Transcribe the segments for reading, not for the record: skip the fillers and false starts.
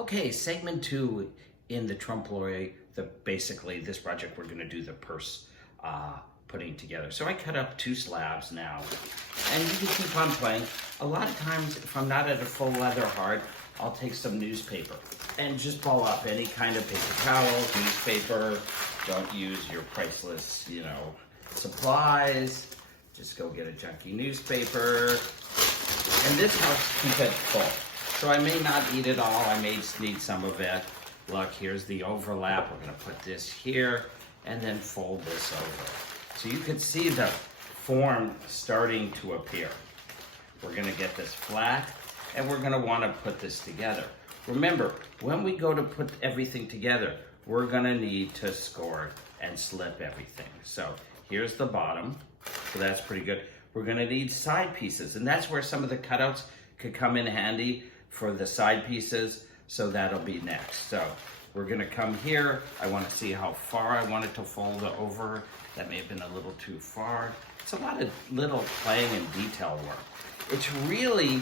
Okay, segment 2 in the trompe-l'oeil, basically this project we're gonna do the purse putting together. So I cut up 2 slabs now, and you can keep on playing. A lot of times, if I'm not at a full leather hard, I'll take some newspaper and just ball up any kind of paper towels, newspaper. Don't use your priceless, supplies. Just go get a junky newspaper. And this helps keep it full. So I may not eat it all, I may need some of it. Look, here's the overlap. We're gonna put this here and then fold this over. So you can see the form starting to appear. We're gonna get this flat and we're gonna wanna put this together. Remember, when we go to put everything together, we're gonna need to score and slip everything. So here's the bottom, so that's pretty good. We're gonna need side pieces, and that's where some of the cutouts could come in handy for the side pieces, so that'll be next. So we're gonna come here. I wanna see how far I want it to fold over. That may have been a little too far. It's a lot of little playing and detail work. It's really,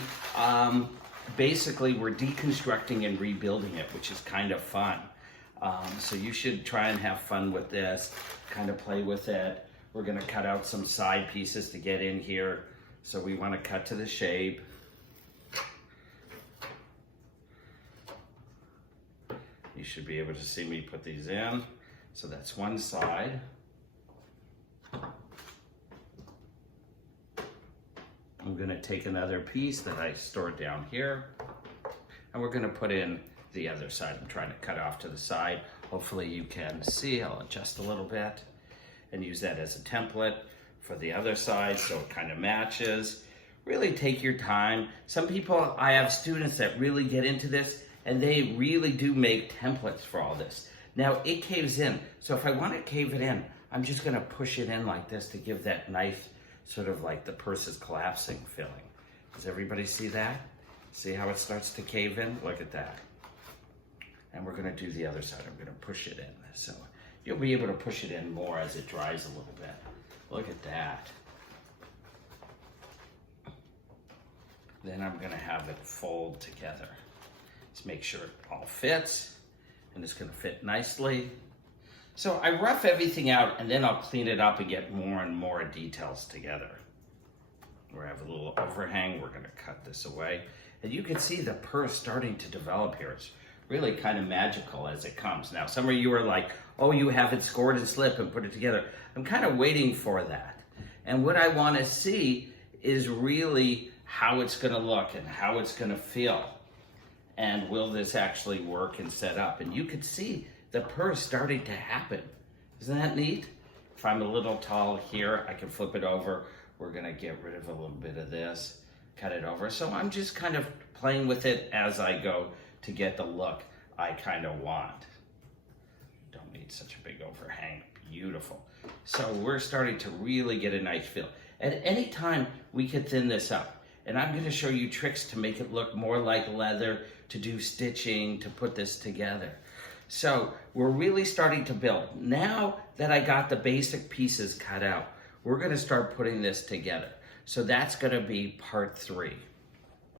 basically we're deconstructing and rebuilding it, which is kind of fun. So you should try and have fun with this, kind of play with it. We're gonna cut out some side pieces to get in here. So we wanna cut to the shape. You should be able to see me put these in. So that's one side. I'm gonna take another piece that I stored down here, and we're gonna put in the other side. I'm trying to cut off to the side. Hopefully you can see. I'll adjust a little bit and use that as a template for the other side so it kind of matches. Really take your time. Some people, I have students that really get into this and they really do make templates for all this. Now it caves in, so if I want to cave it in, I'm just gonna push it in like this to give that nice, sort of like the purse is collapsing feeling. Does everybody see that? See how it starts to cave in? Look at that. And we're gonna do the other side. I'm gonna push it in. So you'll be able to push it in more as it dries a little bit. Look at that. Then I'm gonna have it fold together. Let's make sure it all fits, and it's gonna fit nicely. So I rough everything out, and then I'll clean it up and get more and more details together. We have a little overhang. We're gonna cut this away. And you can see the purse starting to develop here. It's really kind of magical as it comes. Now, some of you are like, oh, you have it scored and slip and put it together. I'm kind of waiting for that. And what I wanna see is really how it's gonna look and how it's gonna feel. And will this actually work and set up? And you can see the purse starting to happen. Isn't that neat? If I'm a little tall here, I can flip it over. We're gonna get rid of a little bit of this, cut it over. So I'm just kind of playing with it as I go to get the look I kind of want. Don't need such a big overhang. Beautiful. So we're starting to really get a nice feel. At any time, we can thin this up. And I'm gonna show you tricks to make it look more like leather, to do stitching, to put this together. So we're really starting to build. Now that I got the basic pieces cut out, we're gonna start putting this together. So that's gonna be part 3.